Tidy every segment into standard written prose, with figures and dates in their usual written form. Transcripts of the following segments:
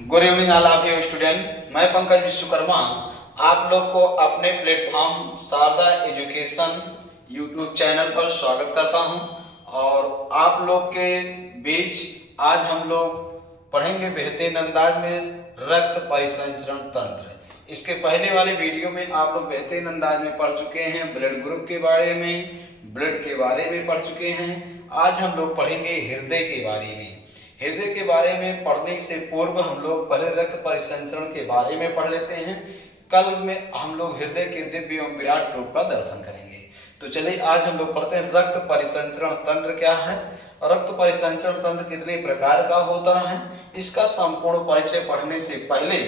Good evening all of you student. मैं पंकज विश्वकर्मा आप लोग को अपने platform Sharda education YouTube channel पर स्वागत करता हूं। और आप लोग के बीच आज हम लोग पढ़ेंगे बेहतरीन अंदाज में रक्त परिसंचरण तंत्र। इसके पहले वाले वीडियो में आप लोग बेहतरीन अंदाज में पढ़ चुके हैं, ब्लड ग्रुप के बारे में, ब्लड के बारे में पढ़ चुके हैं। आज हम लोग पढ़ेंगे हृदय के बारे में। हृदय के बारे में पढ़ने से पूर्व हम लोग पहले रक्त परिसंचरण के बारे में पढ़ लेते हैं। कल में हम लोग हृदय के दिव्य एवं विराट रूप का दर्शन करेंगे। तो चलिए आज हम लोग पढ़ते हैं रक्त परिसंचरण तंत्र क्या है, रक्त परिसंचरण तंत्र कितने प्रकार का होता है। इसका संपूर्ण परिचय पढ़ने से पहले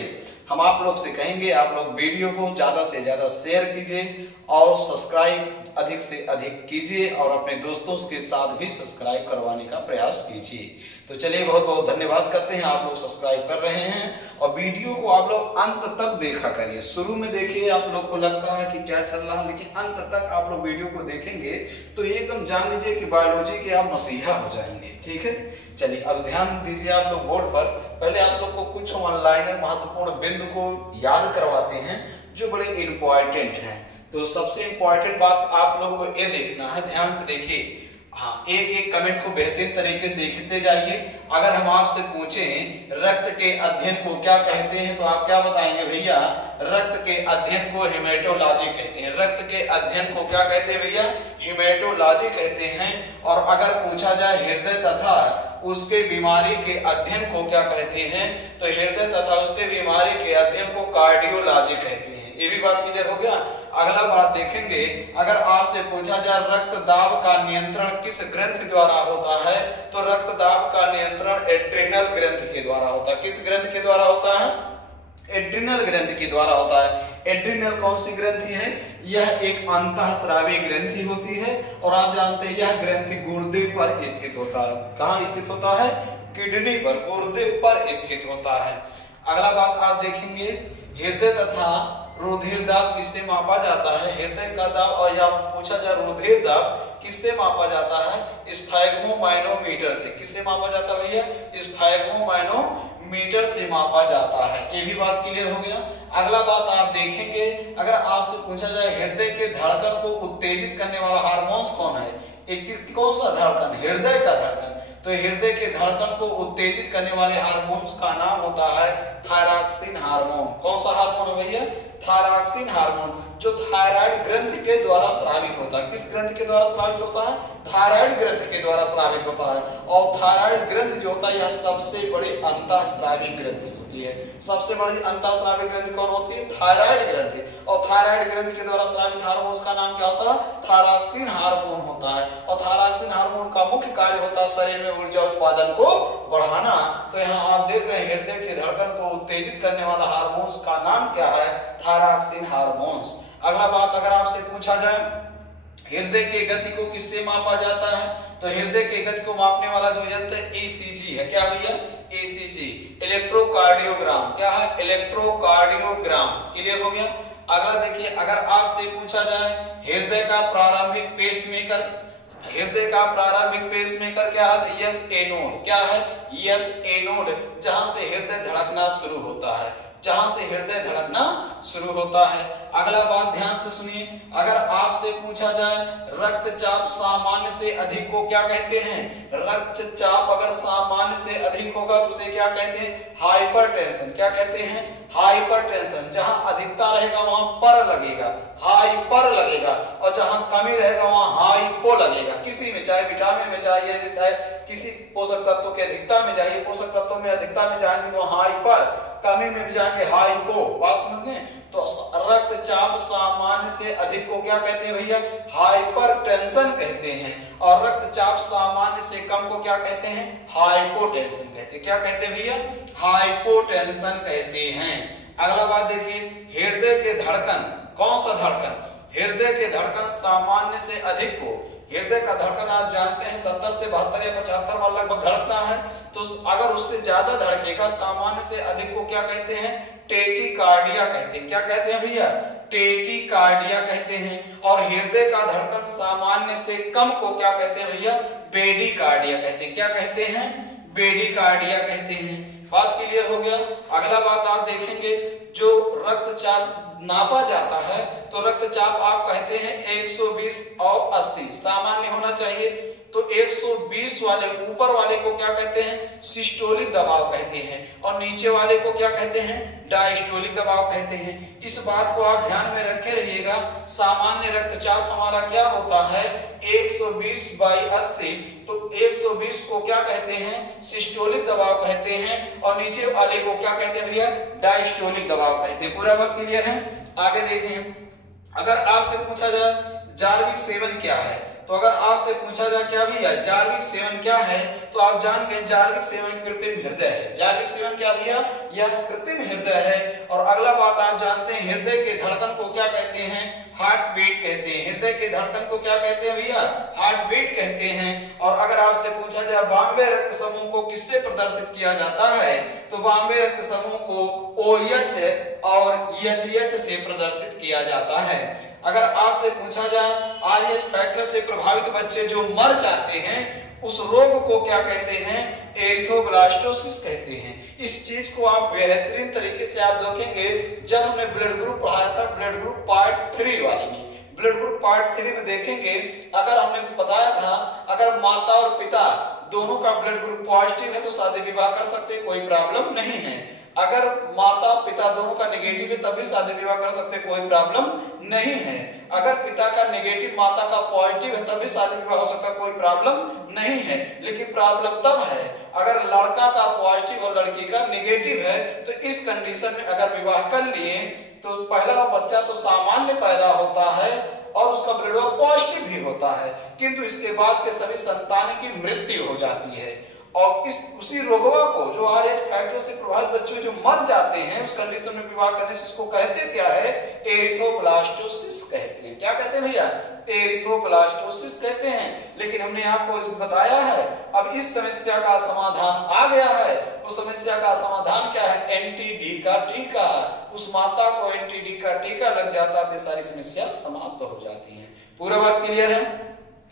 हम आप लोग से कहेंगे आप लोग वीडियो को ज्यादा से ज्यादा शेयर कीजिए और सब्सक्राइब अधिक से अधिक कीजिए और अपने दोस्तों के साथ भी सब्सक्राइब करवाने का प्रयास कीजिए। तो चलिए बहुत बहुत धन्यवाद करते हैं, आप लोग सब्सक्राइब कर रहे हैं और वीडियो को आप लोग अंत तक देखा करिए। शुरू में देखिए आप लोग को लगता है कि क्या चल रहा है, लेकिन अंत तक आप लोग वीडियो को देखेंगे तो एकदम जान लीजिए कि बायोलॉजी के आप मसीहा हो जाएंगे। ठीक है, चलिए अब ध्यान दीजिए आप लोग बोर्ड पर। पहले आप लोग को कुछ ऑनलाइन महत्वपूर्ण बिंदु को याद करवाते हैं जो बड़े इंपॉर्टेंट हैं। तो सबसे इंपॉर्टेंट बात आप लोग को ये देखना है, ध्यान से देखिए। हाँ, एक एक कमेंट को बेहतरीन तरीके से देखते जाइए। अगर हम आपसे पूछें रक्त के अध्ययन को क्या कहते हैं तो आप क्या बताएंगे भैया? रक्त के अध्ययन को हेमेटोलॉजी कहते हैं। रक्त के अध्ययन को क्या कहते हैं भैया? हेमेटोलॉजी कहते हैं। और अगर पूछा जाए हृदय तथा उसके बीमारी के अध्ययन को क्या कहते हैं तो हृदय तथा उसके बीमारी के अध्ययन को कार्डियोलॉजी कहते हैं। ये भी बात क्लियर हो गया। अगला बात देखेंगे, अगर आपसे पूछा जाए रक्त दाब का नियंत्रण किस ग्रंथि द्वारा होता है तो रक्त दाब का नियंत्रण एड्रिनल ग्रंथि के द्वारा होता है। किस ग्रंथि के द्वारा होता है? एड्रिनल ग्रंथि के द्वारा होता है। एड्रिनल कौन सी ग्रंथि है? यह एक अंतःस्रावी ग्रंथि होती है और आप जानते हैं यह ग्रंथि गुर्दे पर स्थित होता है। कहाँ स्थित होता है? किडनी पर, गुर्दे पर स्थित होता है। अगला बात आप देखेंगे, हृदय तथा रुधिर दाब किससे मापा जाता है? हृदय का दाब और या पूछा जाए रुधिर दाब किससे मापा जाता है? स्फैग्मोमाइनोमीटर से। किससे मापा जाता है भैया? स्फैग्मोमाइनोमीटर से मापा जाता है। ये भी बात क्लियर हो गया। अगला बात आप देखेंगे, अगर आपसे पूछा जाए हृदय के धड़कन को उत्तेजित करने वाला हार्मोन्स कौन है? कौन सा धड़कन? हृदय का धड़कन। तो हृदय के धड़कन को उत्तेजित करने वाले हार्मोन्स का नाम होता है थायरॉक्सिन हार्मोन। कौन सा हार्मोन है भैया? थायरॉक्सिन हार्मोन, जो थायराइड ग्रंथि के द्वारा स्रावित होता है। किस ग्रंथि के द्वारा स्रावित होता है? थायराइड ग्रंथि के द्वारा स्रावित होता है। और थायराइड ग्रंथि जो होता है यह सबसे बड़ी अंतःस्रावी ग्रंथि होती है। सबसे बड़ी अंतःस्रावी ग्रंथि कौन होती है? थायराइड ग्रंथि। और थायराइड ग्रंथि के द्वारा स्रावित हार्मोन का नाम क्या होता है? थायरॉक्सिन हार्मोन होता है। और थायरॉक्सिन हार्मोन का मुख्य कार्य होता है शरीर में ऊर्जा उत्पादन को बढ़ाना। तो यहाँ आप देख रहे हैं हृदय के धड़कन को उत्तेजित करने वाला हार्मोन्स का नाम क्या है? Thyroxine hormones. अगला बात अगर आपसे पूछा जाए हृदय की गति को किससे मापा जाता है तो हृदय की गति को मापने वाला जो यंत्र है ईसीजी है। क्या भैया? ECG, electrocardiogram. क्या है? इलेक्ट्रोकार्डियोग्राम। क्लियर हो गया। अगला देखिए, अगर आपसे पूछा जाए हृदय का प्रारंभिक पेसमेकर, हृदय का प्रारंभिक पेसमेकर क्या है? Yes anode. क्या है? यस एनोड, जहां से हृदय धड़कना शुरू होता है, जहां से हृदय धड़कना शुरू होता है। अगला बात ध्यान से सुनिए, अगर आपसे पूछा जाए रक्तचाप सामान्य से अधिक को क्या कहते हैं? रक्तचाप अगर सामान्य से अधिक होगा तो उसे क्या कहते हैं? हाइपरटेंशन। क्या कहते हैं? हाइपरटेंशन। जहां अधिकता रहेगा वहां पर लगेगा, हाइपर लगेगा, और जहां कमी रहेगा वहां हाइपो लगेगा। किसी में, चाहे विटामिन में चाहिए, चाहे किसी पोषक तत्व के अधिकता में चाहिए, पोषक तत्व में अधिकता में जाएंगे तो हाइपर, कमी में भी जाएंगे हाइपो। बात समझ गए? तो रक्तचाप सामान्य से अधिक को क्या कहते हैं भैया? हाइपरटेंशन कहते हैं। और रक्तचाप सामान्य से कम को क्या कहते हैं? हाइपोटेंशन कहते हैं। क्या कहते हैं भैया? हाइपोटेंशन कहते हैं। अगला बात देखिए, हृदय के धड़कन, कौन सा धड़कन? हृदय के धड़कन सामान्य से अधिक को, हृदय का धड़कन आप जानते हैं 70 से 72 या 75 बार लगभग धड़कता है। तो अगर उससे ज्यादा धड़केगा सामान्य से अधिक को क्या कहते हैं? टेकीकार्डिया कहते हैं। क्या कहते हैं भैया? टेकीकार्डिया कहते हैं। और हृदय का धड़कन सामान्य से कम को क्या कहते हैं भैया? बेडीकार्डिया कहते हैं। क्या कहते हैं? बेडीकार्डिया कहते हैं। बात क्लियर हो गया। अगला बात आप देखेंगे, जो रक्तचाप नापा जाता है तो रक्तचाप आप कहते हैं 120 और 80 सामान्य होना चाहिए। तो 120 वाले ऊपर वाले को क्या कहते हैं, सिस्टोलिक दबाव कहते हैं, और नीचे वाले को क्या कहते हैं, डायस्टोलिक दबाव कहते हैं। इस बात को आप ध्यान में रखे रहिएगा। सामान्य रक्तचाप हमारा क्या होता है 120/80, तो 120 को क्या कहते हैं, सिस्टोलिक दबाव कहते हैं, और नीचे वाले को क्या कहते हैं भैया, डायस्टोलिक दबाव कहते हैं। पूरा बात क्लियर है। आगे देखें, अगर आपसे पूछा जाए जार्विक सेवन क्या है, तो अगर आपसे पूछा जाए क्या भैया जार्विक सेवन क्या है, तो आप जान गए जार्विक सेवन कृत्रिम हृदय है। जार्विक सेवन क्या भैया, यह कृत्रिम हृदय है। और अगला बात आप जानते हैं हृदय के धड़कन को क्या कहते हैं, हार्ट बीट कहते हैं। हृदय के धड़कन को क्या कहते हैं भैया, हार्ट बीट कहते हैं। और अगर आपसे पूछा जाए बॉम्बे रक्त समूह को किससे प्रदर्शित किया जाता है, तो बॉम्बे रक्त समूह को OH और EH से प्रदर्शित किया जाता है। अगर आपसे पूछा जाए RH फैक्टर से प्रभावित बच्चे जो मर जाते हैं उस रोग को क्या कहते हैं, एरिथ्रोब्लास्टोसिस कहते हैं। इस चीज को आप बेहतरीन तरीके से आप देखेंगे जब हमने ब्लड ग्रुप पढ़ाया था, ब्लड ग्रुप पार्ट 3 वाले में। ब्लड ग्रुप पार्ट 3 में देखेंगे, अगर हमने बताया था अगर माता और पिता दोनों का ब्लड ग्रुप पॉजिटिव है तो शादी विवाह कर सकते हैं, कोई प्रॉब्लम नहीं है। अगर माता पिता दोनों का नेगेटिव है तब भी शादी विवाह कर सकते हैं, कोई प्रॉब्लम नहीं है। अगर पिता का नेगेटिव माता का पॉजिटिव है तब भी शादी विवाह हो सकता है, कोई प्रॉब्लम नहीं है। लेकिन प्रॉब्लम तब है अगर लड़का का पॉजिटिव और लड़की का नेगेटिव है, तो इस कंडीशन में अगर विवाह कर लिए तो पहला बच्चा तो सामान्य पैदा होता है और उसका ब्लड ग्रुप पॉजिटिव भी होता है, किंतु इसके बाद के सभी संतान की मृत्यु हो जाती है। और इस उसी रोगवा को जो RH फैक्टर से प्रभावित बच्चे जो मर जाते हैं उस कंडीशन में विवाह करने से इसको कहते क्या है, एरिथ्रोब्लास्टोसिस कहते हैं। क्या कहते हैं भैया, एरिथ्रोब्लास्टोसिस कहते हैं। लेकिन हमने आपको बताया है अब इस समस्या का समाधान आ गया है। उस समस्या का समाधान क्या है, NTD का टीका। उस माता को NTD का टीका लग जाता है तो सारी समस्या समाप्त हो जाती है। पूरा बात क्लियर है।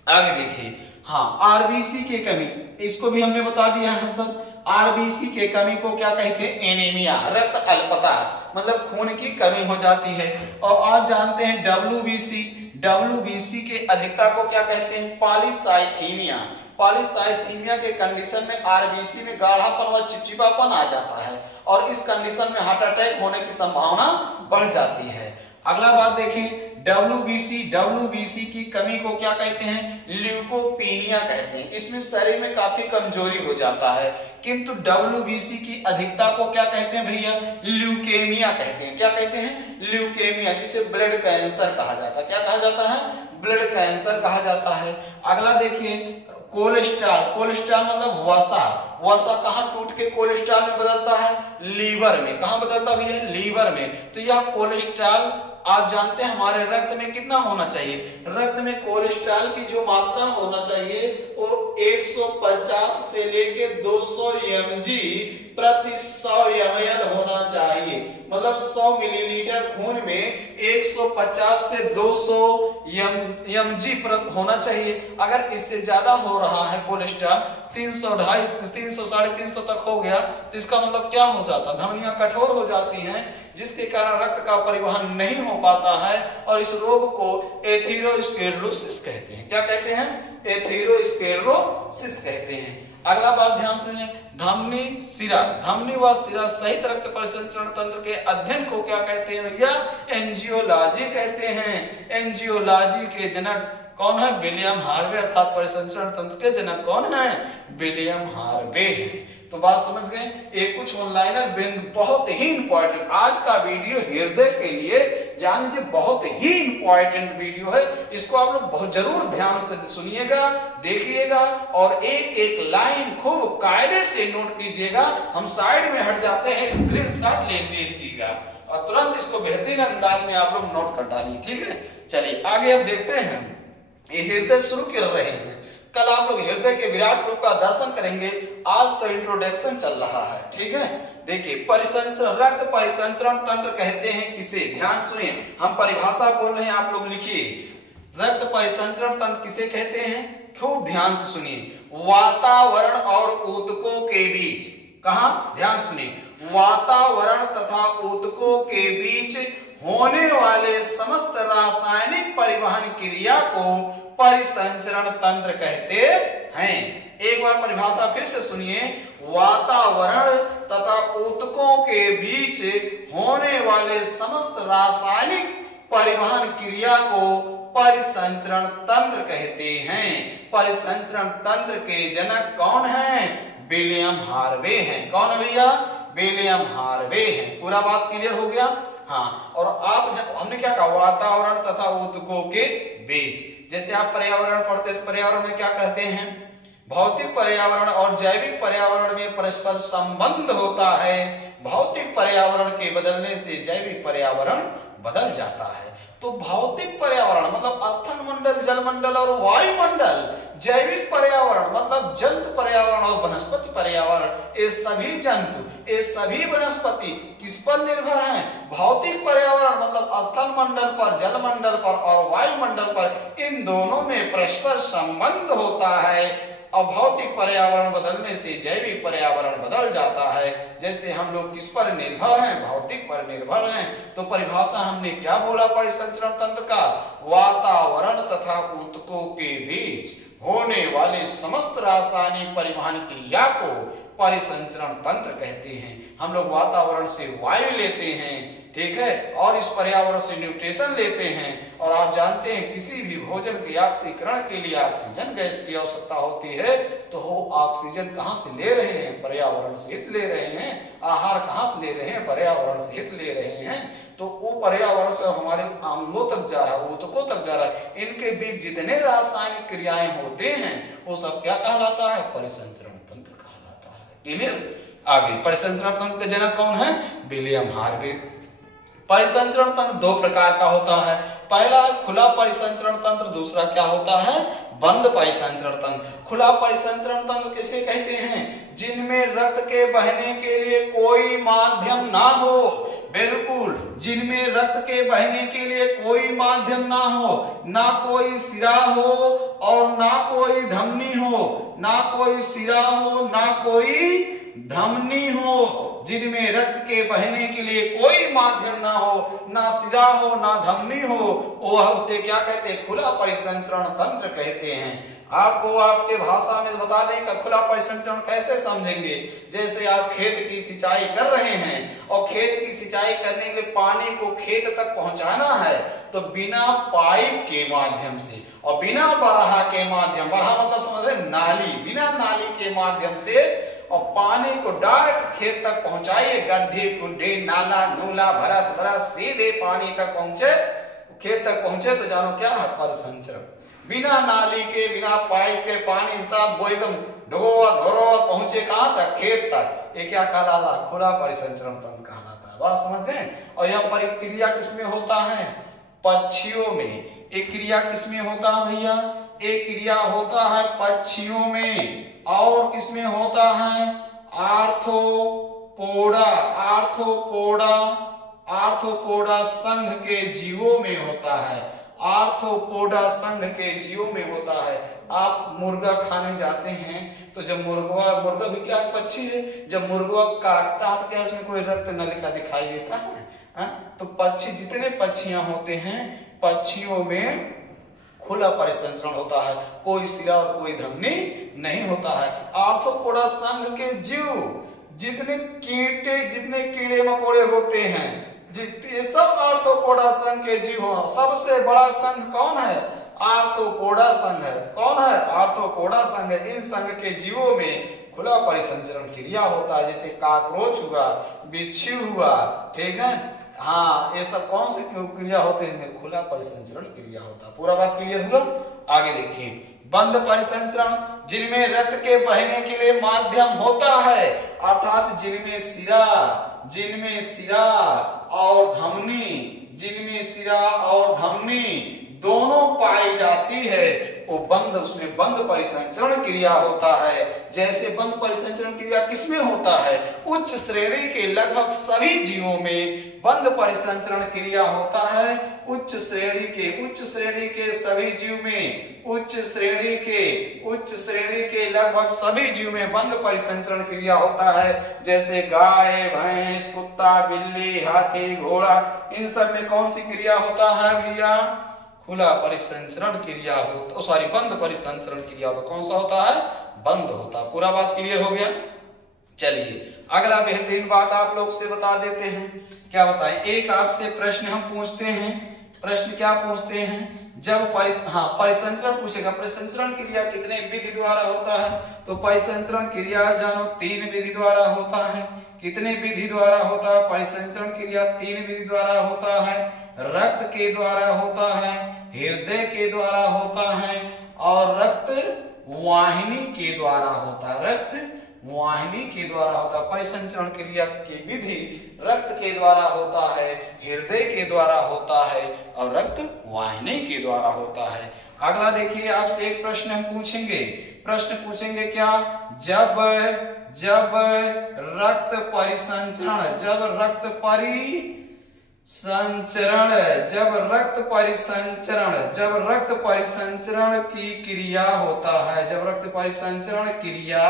आगे देखिए, हाँ RBC की कमी, इसको भी हमने बता दिया है सर। RBC के कमी को क्या कहते हैं, एनीमिया, रक्त अल्पता, मतलब खून की कमी हो जाती है। और आप जानते हैं WBC के अधिकता को क्या कहते हैं, पॉलीसाइथीमिया। पॉलीसाइथीमिया के कंडीशन में RBC में गाढ़ापन व चिपचिपापन आ जाता है और इस कंडीशन में हार्ट अटैक होने की संभावना बढ़ जाती है। अगला बात देखिए, WBC की कमी को क्या कहते हैं, ल्यूकोपीनिया कहते हैं। इसमें शरीर में काफी कमजोरी हो जाता है। किंतु WBC की अधिकता को क्या कहते हैं भैया, ल्यूकेमिया कहते हैं। क्या कहते हैं, ल्यूकेमिया, जिसे ब्लड कैंसर कहा जाता है। क्या कहा जाता है, ब्लड कैंसर कहा जाता है। अगला देखिए, कोलेस्ट्रॉल। कोलेस्ट्रॉल मतलब वसा। वसा कहाँ टूट के कोलेस्ट्रॉल में बदलता है, लीवर में। कहाँ बदलता है भैया, लीवर में। तो यह कोलेस्ट्रॉल आप जानते हैं हमारे रक्त में कितना होना चाहिए, रक्त में कोलेस्ट्रॉल की जो मात्रा होना चाहिए वो 150 से लेके 200 mg प्रति 100 ml होना चाहिए। मतलब 100 मिलीलीटर खून में 150 से 200 mg होना चाहिए। अगर इससे ज्यादा हो रहा है कोलेस्ट्रॉल, 300, 250, 300, 350 तक हो गया, तो इसका मतलब क्या हो जाता है, धमनियां कठोर हो जाती हैं, जिसके कारण रक्त का परिवहन नहीं हो पाता है और इस रोग को एथेरोस्क्लेरोसिस कहते हैं। क्या कहते हैं, एथेरोस्क्लेरोसिस कहते हैं। अगला बात ध्यान से, धमनी सिरा, धमनी व सिरा सहित रक्त परिसंचरण तंत्र के अध्ययन को क्या कहते हैं भैया, एंजियोलॉजी कहते हैं। एंजियोलॉजी के जनक कौन है, विलियम हार्वे, अर्थात परिसंचरण तंत्र के जनक कौन है, विलियम हार्वे। तो बात समझ गए। एक कुछ ऑनलाइनर बिंदु बहुत ही इंपॉर्टेंट, आज का वीडियो हृदय के लिए जान लीजिए बहुत ही इंपॉर्टेंट वीडियो है। इसको आप लोग बहुत जरूर ध्यान से सुनिएगा, देखिएगा और एक एक लाइन खूब कायदे से नोट कीजिएगा। हम साइड में हट जाते हैं, स्क्रीनशॉट ले लीजिएगा और तुरंत इसको बेहतरीन अंदाज में आप लोग नोट कर डालिए। ठीक है, चलिए आगे अब देखते हैं। ये हृदय शुरू कर रहे हैं, कल आप लोग हृदय के विराट रूप का दर्शन करेंगे। आज तो इंट्रोडक्शन चल रहा है। ठीक है, देखिए परिसंचरण, रक्त परिसंचरण तंत्र कहते हैं किसे, ध्यान सुनिए, हम परिभाषा बोल रहे हैं, आप लोग लिखिए। रक्त परिसंचरण तंत्र किसे कहते हैं, खूब ध्यान से सुनिए। वातावरण और ऊतकों के बीच कहा, ध्यान सुनिए, वातावरण तथा ऊतकों के बीच होने वाले समस्त रासायनिक परिवहन क्रिया को परिसंचरण तंत्र कहते हैं। एक बार परिभाषा फिर से सुनिए, वातावरण तथा ऊतकों के बीच होने वाले समस्त रासायनिक परिवहन क्रिया को परिसंचरण तंत्र कहते हैं। परिसंचरण तंत्र के जनक कौन हैं? विलियम हार्वे हैं। कौन है भैया? विलियम हार्वे हैं। पूरा बात क्लियर हो गया? हाँ। और आप जब हमने क्या कहा, वातावरण तथा ऊतकों के बीच, जैसे आप पर्यावरण पढ़ते तो पर्यावरण में क्या कहते हैं? भौतिक पर्यावरण और जैविक पर्यावरण में परस्पर संबंध होता है। भौतिक पर्यावरण के बदलने से जैविक पर्यावरण बदल जाता है। तो भौतिक पर्यावरण मतलब स्थल मंडल, जल मंडल और वायुमंडल, जैविक पर्यावरण मतलब जंतु पर्यावरण और वनस्पति पर्यावरण, ये सभी जंतु, ये सभी वनस्पति किस पर निर्भर हैं? भौतिक पर्यावरण मतलब स्थल मंडल पर, जल मंडल पर और वायुमंडल पर, इन दोनों में परस्पर संबंध होता है। और भौतिक पर्यावरण बदलने से जैविक पर्यावरण बदल जाता है। जैसे हम लोग किस पर निर्भर हैं? भौतिक पर निर्भर हैं। तो परिभाषा हमने क्या बोला परिसंचरण तंत्र का? वातावरण तथा ऊतकों के बीच होने वाले समस्त रासायनिक परिवहन क्रिया को परिसंचरण तंत्र कहते हैं। हम लोग वातावरण से वायु लेते हैं, ठीक है, और इस पर्यावरण से न्यूट्रिशन लेते हैं। और आप जानते हैं किसी भी भोजन के ऑक्सीकरण के लिए ऑक्सीजन गैस की आवश्यकता होती है। तो वो ऑक्सीजन कहाँ से ले रहे हैं? पर्यावरण से ले रहे हैं। आहार कहाँ से ले रहे हैं? पर्यावरण से ले रहे हैं। तो वो पर्यावरण से हमारे अंगों तक जा रहा है, ऊतकों तक जा रहा है। इनके बीच जितने रासायनिक क्रियाएं होते हैं वो सब क्या कहलाता है? परिसंचरण तंत्र कहलाता है। क्लियर? आगे परिसंचरण तंत्र के जनक कौन है? William Harvey. परिसंचरण तंत्र दो प्रकार का होता है। पहला खुला परिसंचरण तंत्र, दूसरा क्या होता है? बंद परिसंचरण तंत्र। खुला परिसंचरण तंत्र किसे कहते हैं? जिनमें रक्त के बहने के लिए कोई माध्यम ना हो। बिल्कुल, जिनमें रक्त के बहने के लिए कोई माध्यम ना हो, ना कोई सिरा हो और ना कोई धमनी हो, ना कोई सिरा हो ना कोई धमनी हो। जिनमें रक्त के बहने के लिए कोई माध्यम ना हो, ना सिरा हो ना धमनी हो, वह उसे क्या कहते हैं? खुला परिसंचरण तंत्र कहते हैं। आपको आपके भाषा में बता दें कि खुला परिसंचरण कैसे समझेंगे। जैसे आप खेत की सिंचाई कर रहे हैं और खेत की सिंचाई करने के लिए पानी को खेत तक पहुंचाना है, तो बिना पाइप के माध्यम से और बिना बराहा के माध्यम, बराहा मतलब समझ रहे नाली, बिना नाली के माध्यम से और पानी को डायरेक्ट खेत तक पहुंचाइए। गड्ढे गुड्ढे नाला नूला भरा भरा सीधे पानी तक पहुंचे, खेत तक पहुंचे, तो जानो क्या है? परिसंचरण। बिना नाली के, बिना पाइप के पानी साफ वो एकदम ढोवा धोरोवा पहुंचे कहां तक? खेत तक। ये क्या कहलाता? खुला परिसंचरण तंत्र कहलाता है। बात समझ गए? और यह प्रक्रिया किसमें होता है? पक्षियों में। एक क्रिया किसमें होता है भैया? एक क्रिया होता है पक्षियों में। और किसमें होता है? आर्थ्रोपोडा, आर्थ्रोपोडा संघ के जीवों में होता है। आर्थ्रोपोडा संघ के जीवों में होता है। आप मुर्गा खाने जाते हैं तो जब मुर्गा भी क्या पक्षी है, जब मुर्गा काटता है तो क्या उसमें कोई रक्त नलिका दिखाई देता है? तो पक्षी, जितने पक्षियां होते हैं, पक्षियों में खुला परिसंचरण होता है। कोई सिरा और कोई धमनी नहीं होता है। आर्थ्रोपोडा संघ के जीव, जितने कीड़े मकोड़े होते हैं, ये सब आर्थ्रोपोडा संघ के जीव हो। सबसे बड़ा संघ कौन है? आर्थ्रोपोडा संघ है। कौन है? आर्थ्रोपोडा संघ है। इन संघ के जीवों में खुला परिसंचरण क्रिया होता है। जैसे काकरोच हुआ, बिच्छू हुआ, ठीक है, हाँ, ये सब कौन सी क्रिया होते हैं? इनमें खुला परिसंचरण क्रिया होता है। पूरा बात क्लियर हुआ? आगे देखिए, बंद परिसंचरण, जिनमें रक्त के बहने के लिए माध्यम होता है, अर्थात जिनमें सिरा और धमनी, जिनमें सिरा और धमनी दोनों पाई जाती है, वो बंद, उसमें बंद परिसंचरण क्रिया होता है। जैसे बंद परिसंचरण क्रिया किसमें होता है? उच्च श्रेणी के लगभग सभी जीवों में बंद परिसंचरण क्रिया होता है। उच्च श्रेणी के सभी जीव में, उच्च श्रेणी के लगभग सभी जीव में बंद परिसंचरण क्रिया होता है। जैसे गाय, भैंस, कुत्ता, बिल्ली, हाथी, घोड़ा, इन सब में कौन सी क्रिया होता है भैया? खुला परिसंचरण क्रिया होता, सॉरी बंद परिसंचरण क्रिया तो कौन सा होता है? बंद होता। पूरा बात क्लियर हो गया? चलिए अगला बेहतरीन बात आप लोग से बता देते हैं। क्या बताएं? एक आपसे प्रश्न हम पूछते हैं। प्रश्न क्या पूछते हैं? जब परिसंचरण पूछेगा, परिसंचरण क्रिया कितने विधि द्वारा होता है? तो परिसंचरण क्रिया जानो 3 विधि द्वारा होता है। कितने विधि द्वारा होता है? परिसंचरण क्रिया 3 विधि द्वारा होता है। रक्त के द्वारा होता है, हृदय के द्वारा होता है और रक्त वाहिनी के द्वारा होता है। रक्त वाहिनी के द्वारा होता है। परिसंचरण क्रिया की विधि रक्त के द्वारा होता है, हृदय के द्वारा होता है और रक्त वाहिनी के द्वारा होता है। अगला देखिए, आपसे एक प्रश्न हम पूछेंगे। प्रश्न पूछेंगे क्या? जब रक्त परिसंचरण की क्रिया होता है, जब रक्त परिसंचरण क्रिया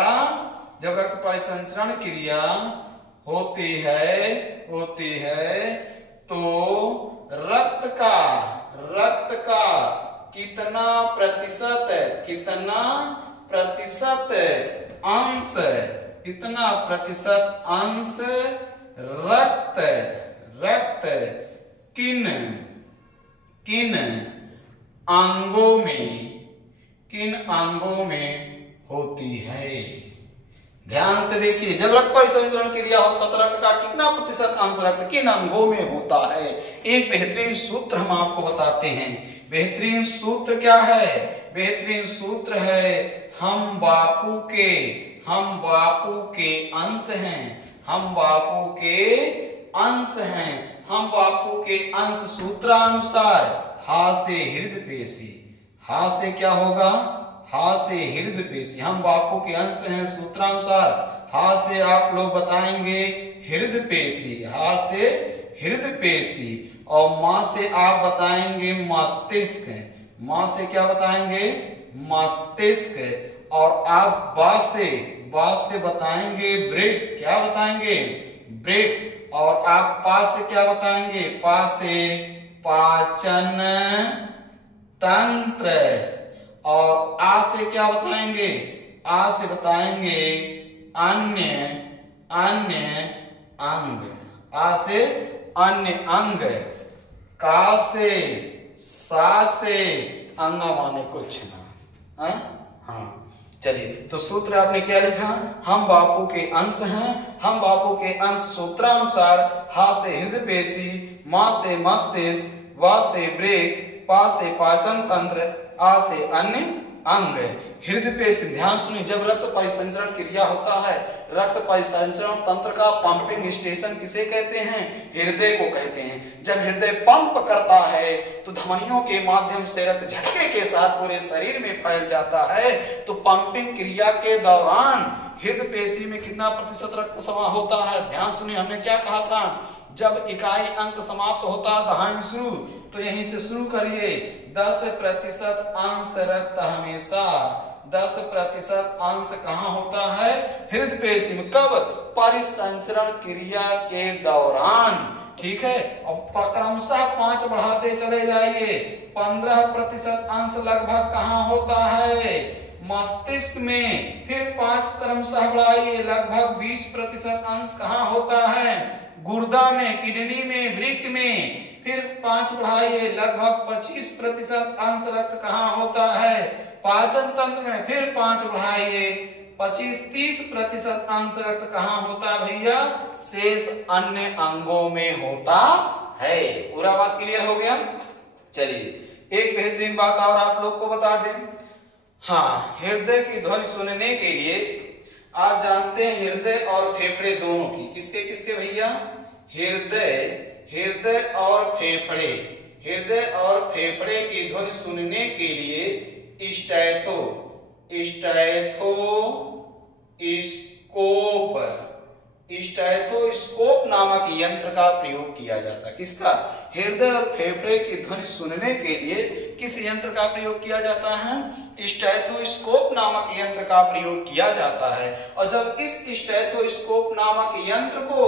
होती है तो रक्त का कितना प्रतिशत अंश रक्त किन अंगों में होती है? ध्यान से देखिए, जब रक्त परिसंचरण क्रिया होता है तो रक्त का कितना प्रतिशत अंश रक्त किन अंगों में होता है? एक बेहतरीन सूत्र हम आपको बताते हैं। बेहतरीन सूत्र क्या है? बेहतरीन सूत्र है हम बापू के अंश हैं। हम बापू के अंश सूत्रानुसार हा से हृदय पेशी। हा से क्या होगा? हा से हृदय पेशी। हम बापू के अंश हैं सूत्रानुसार। हा से आप लोग बताएंगे हृदय पेशी, हा से हृदय पेशी। और मां से आप बताएंगे मस्तिष्क। मां से क्या बताएंगे? मस्तिष्क। और आप बा से बताएंगे ब्रेक। क्या बताएंगे? ब्रेक। और आप पा से क्या बताएंगे? पा से पाचन तंत्र। और आ से क्या बताएंगे? आ से बताएंगे अन्य अंग। आ से अन्य अंग। का से सा से अंगा माने कुछ ना। हाँ चलिए, तो सूत्र आपने क्या लिखा? हम बापू के अंश हैं। हम बापू के अंश सूत्रानुसार हा से हृदय पेशी, मां से मस्तिष्क, वा से ब्रेक, पा से पाचन तंत्र, आ से अन्य अंग। हृदय पेशी, ध्यान सुनिए, जब रक्त परिसंचरण क्रिया होता है, रक्त परिसंचरण तंत्र का पंपिंग स्टेशन किसे कहते हैं? हृदय को कहते हैं। जब हृदय पंप करता है तो धमनियों के माध्यम से रक्त झटके के साथ पूरे शरीर में फैल जाता है। तो पंपिंग क्रिया के दौरान हृदय पेशी में कितना प्रतिशत रक्त समा होता है? ध्यान सुनिए, हमने क्या कहा था? जब इकाई अंक समाप्त होता है दहाई शुरू, तो यहीं से शुरू करिए। 10% अंश रक्त हमेशा 10% अंश कहाँ होता है? हृदय पेशी में। कब? परिसंचरण क्रिया के दौरान। ठीक है, अब क्रमशः 5 बढ़ाते चले जाइए। 15% अंश लगभग कहाँ होता है? मस्तिष्क में। फिर 5 क्रमशः बढ़ाइए, लगभग 20% अंश कहाँ होता है? गुर्दा में, किडनी में, वृक्क में। फिर 5 बढ़ाइए, लगभग 25% अंश रक्त कहाँ होता है? पाचन तंत्र में। फिर 5 बढ़ाइए, 25-30% अंश रक्त कहाँ होता है भैया? शेष अन्य अंगों में होता है। पूरा बात क्लियर हो गया? चलिए एक बेहतरीन बात और आप लोग को बता दें। हाँ, हृदय की ध्वनि सुनने के लिए आप जानते हैं हृदय और फेफड़े दोनों की, किसके किसके भैया? हृदय और फेफड़े। हृदय और फेफड़े की ध्वनि सुनने के लिए स्टेथोस्कोप नामक यंत्र का प्रयोग किया जाता है। किसका? हृदय और फेफड़े की ध्वनि सुनने के लिए किस यंत्र का प्रयोग किया जाता है? स्टेथोस्कोप नामक यंत्र का प्रयोग किया जाता है। और जब इस स्टेथोस्कोप नामक यंत्र को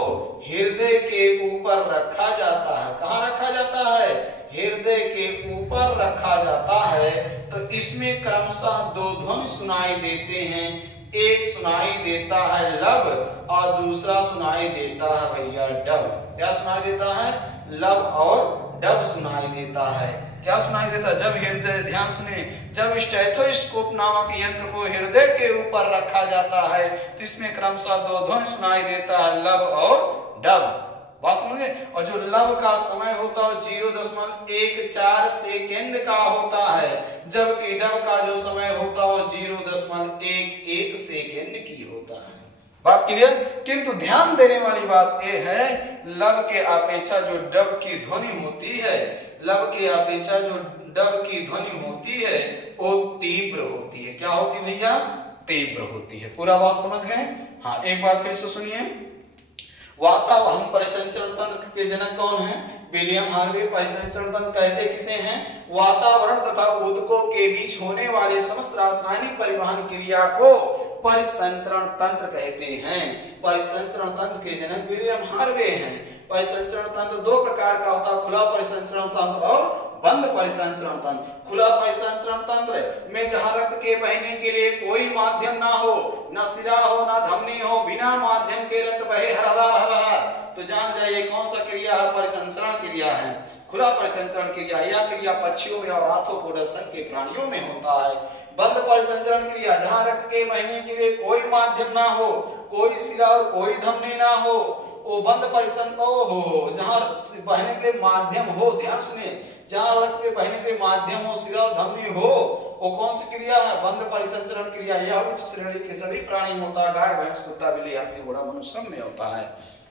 हृदय के ऊपर रखा जाता है, कहाँ रखा जाता है? हृदय के ऊपर रखा जाता है, तो इसमें क्रमशः दो ध्वनि सुनाई देते हैं। एक सुनाई देता है लब और दूसरा सुनाई देता है भैया डब। क्या सुनाई देता है? लब और डब सुनाई देता है। क्या सुनाई देता है? जब हृदय, ध्यान सुने, जब स्टेथोस्कोप नामक यंत्र को हृदय के ऊपर रखा जाता है तो इसमें क्रमशः दो ध्वनि सुनाई देता है, लब और डब। बात समझे? और जो लब का समय होता है 0.14 सेकेंड का होता है, जबकि डब का जो समय होता है 0.11 सेकेंड की होता है। बात क्लियर? किंतु ध्यान देने वाली बात यह है, लब के अपेक्षा जो डब की ध्वनि होती है, लब के अपेक्षा जो डब की ध्वनि होती है वो तीव्र होती है। क्या होती भैया? तीव्र होती है। पूरा बात समझ गए? हाँ, एक बार फिर से सुनिए। वातावरण परिसंचरण तंत्र के जनक कौन है? William Harvey. परिसंचरण तंत्र कहते किसे हैं? वातावरण तथा ऊतकों के बीच होने वाले समस्त रासायनिक परिवहन क्रिया को परिसंचरण तंत्र कहते हैं। परिसंचरण तंत्र के जनक विलियम हार्वे हैं। परिसंचरण तंत्र दो प्रकार का होता है, खुला परिसंचरण तंत्र और बंद परिसंचरण तंत्र। खुला परिसंचरण तंत्र में जहां रक्त के बहने के लिए कोई माध्यम ना हो, ना सिरा हो, ना धमनी हो, बिना माध्यम के रक्त बहे हरहर, तो जान जाइए कौन सा क्रिया है? परिसंचरण क्रिया है। खुला परिसंचरण क्रिया, यह क्रिया पक्षियों में और आर्थ्रोपोडा संघ के प्राणियों में होता है। बंद परिसंचरण क्रिया, जहां रक्त के बहने के लिए कोई माध्यम ना हो, कोई सिरा और कोई धमनी ना हो, वो बंद परिसंचरण हो। जहां बहने के लिए माध्यम हो, ध्यान सुनिए, जहां रक्त के बहने के लिए माध्यम हो, सिरा और धमनी हो, वो कौन सी क्रिया है? बंद परिसंचरण क्रिया। यह उच्च श्रेणी के सभी प्राणी में होता है। गाय, भैंस, कुत्ता, बिल्ली, हाथी, घोड़ा, मनुष्य में होता है।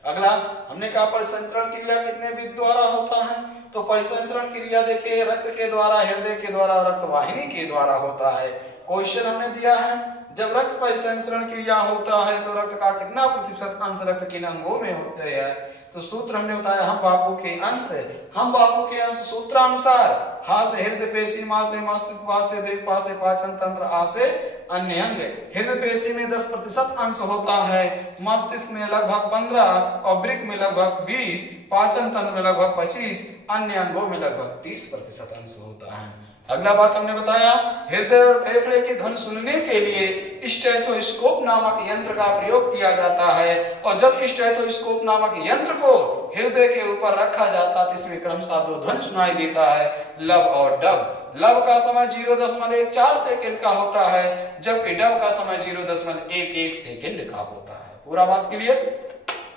अगला हमने कहा परिसंचरण क्रिया कितने विध द्वारा होता है? तो परिसंचरण क्रिया देखिए, रक्त के द्वारा, हृदय के द्वारा, रक्त वाहिनी के द्वारा होता है। क्वेश्चन हमने दिया है, जब रक्त परिसंचरण क्रिया होता है तो रक्त का कितना प्रतिशत अंश रक्त किन अंगों में होते हैं? तो सूत्र हमने बताया, हम बापू के अंश है। हम बापू के अंश सूत्रानुसार हा से हृदय पेशी, मां से मस्तिष्क, पा से देह, पा से पाचन तंत्र, आ से अन्य अंग। हृदय पेशी में 10% अंश होता है, मस्तिष्क में लगभग 15 और वृक्क में लगभग 20, पाचन तंत्र में लगभग 25, अन्य अंगों में लगभग 30% अंश होता है। अगला बात हमने बताया, हृदय और फेफड़े की ध्वनि सुनने के लिए स्टेथोस्कोप नामक यंत्र का प्रयोग किया जाता है। और जब स्टेथोस्कोप नामक यंत्र को हृदय के ऊपर रखा जाता है तो इसमें क्रमशः दो ध्वनि सुनाई देता है, लब और डब। लब का समय 0.14 सेकेंड का होता है, जबकि डब का समय 0.11 सेकेंड का होता है। पूरा बात क्लियर?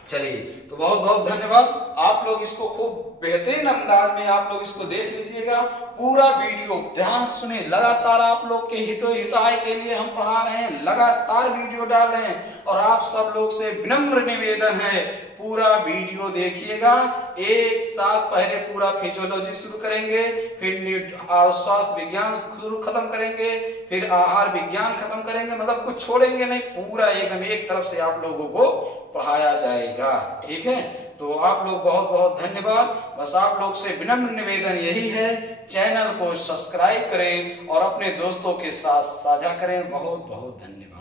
चलिए, तो बहुत बहुत धन्यवाद। आप लोग इसको खूब बेहतरीन अंदाज में आप लोग इसको देख लीजिएगा। पूरा वीडियो ध्यान सुने, लगातार आप लोग के हिताय के लिए हम पढ़ा रहे हैं, लगातार वीडियो डाल रहे हैं और आप सब लोग से विनम्र निवेदन है, पूरा वीडियो देखिएगा। एक साथ पहले पूरा फिजियोलॉजी शुरू करेंगे, फिर स्वास्थ्य विज्ञान शुरू खत्म करेंगे, फिर आहार विज्ञान खत्म करेंगे, मतलब कुछ छोड़ेंगे नहीं, पूरा एकदम एक तरफ से आप लोगों को पढ़ाया जाएगा। ठीक है, तो आप लोग बहुत बहुत धन्यवाद। बस आप लोग से विनम्र निवेदन यही है, चैनल को सब्सक्राइब करें और अपने दोस्तों के साथ साझा करें। बहुत बहुत धन्यवाद।